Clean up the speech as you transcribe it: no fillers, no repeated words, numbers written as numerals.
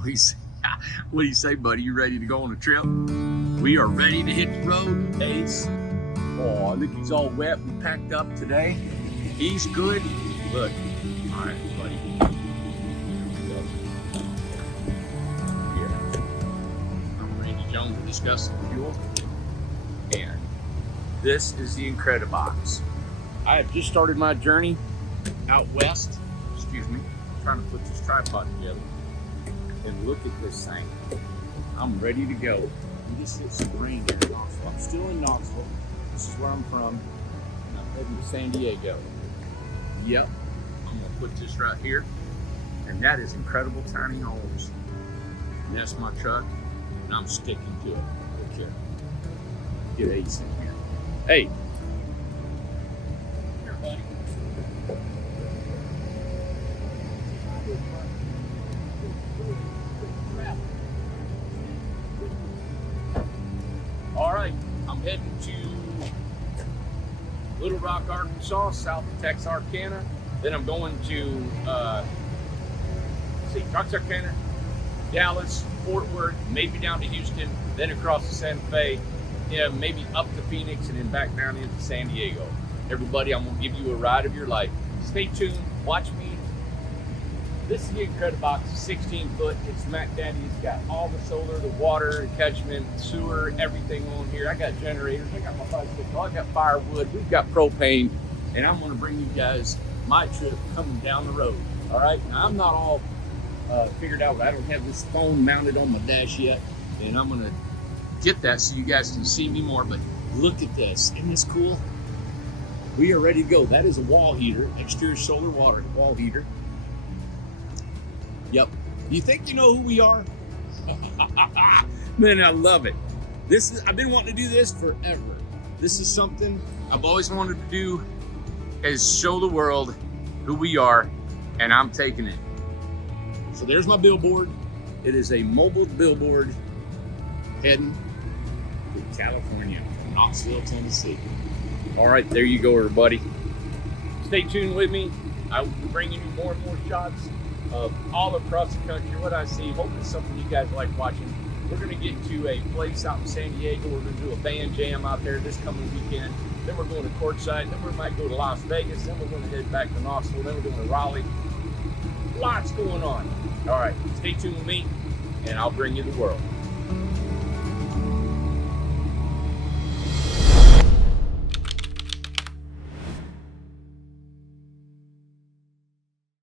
What do you say? What do you say, buddy? You ready to go on a trip? We are ready to hit the road, Ace. Oh, look, he's all wet and packed up today. He's good. Look. All right, buddy. Here we go. Here. I'm Randy Jones with Discussing Fuel. And this is the Incredibox. I have just started my journey out west. Excuse me. I'm trying to put this tripod together. And look at this thing. I'm ready to go. We just hit some rain here in Knoxville. I'm still in Knoxville. This is where I'm from. And I'm heading to San Diego. Yep. I'm going to put this right here. And that is Incredible Tiny Homes. And that's my truck. And I'm sticking to it. Look here. Get Ace in here. Hey. Here, buddy. All right, I'm heading to Little Rock, Arkansas, south of Texarkana. Then I'm going to Texarkana, Dallas, Fort Worth, maybe down to Houston, then across to Santa Fe, maybe up to Phoenix, and then back down into San Diego. Everybody, I'm gonna give you a ride of your life. Stay tuned, watch me. This is the Incredibox, 16 foot. It's Mac Daddy. It's got all the solar, the water, the catchment, sewer, everything on here. I got generators. I got my bicycle. I got firewood. We've got propane. And I'm going to bring you guys my trip coming down the road. All right. Now, I'm not all figured out. I don't have this phone mounted on my dash yet. And I'm going to get that so you guys can see me more. But look at this. Isn't this cool? We are ready to go. That is a wall heater, exterior solar water wall heater. Yep. You think you know who we are? Man, I love it. I've been wanting to do this forever. This is something I've always wanted to do, is show the world who we are, and I'm taking it. So there's my billboard. It is a mobile billboard heading to California, Knoxville, Tennessee. All right, there you go, everybody. Stay tuned with me. I will be bringing you more and more shots of all across the country, what I see. Hope it's something you guys like watching. We're going to get to a place out in San Diego. We're going to do a band jam out there this coming weekend. Then we're going to Quartzsite. Then we might go to Las Vegas. Then we're going to head back to Knoxville. Then we're going to Raleigh. Lots going on. All right, stay tuned with me, and I'll bring you the world.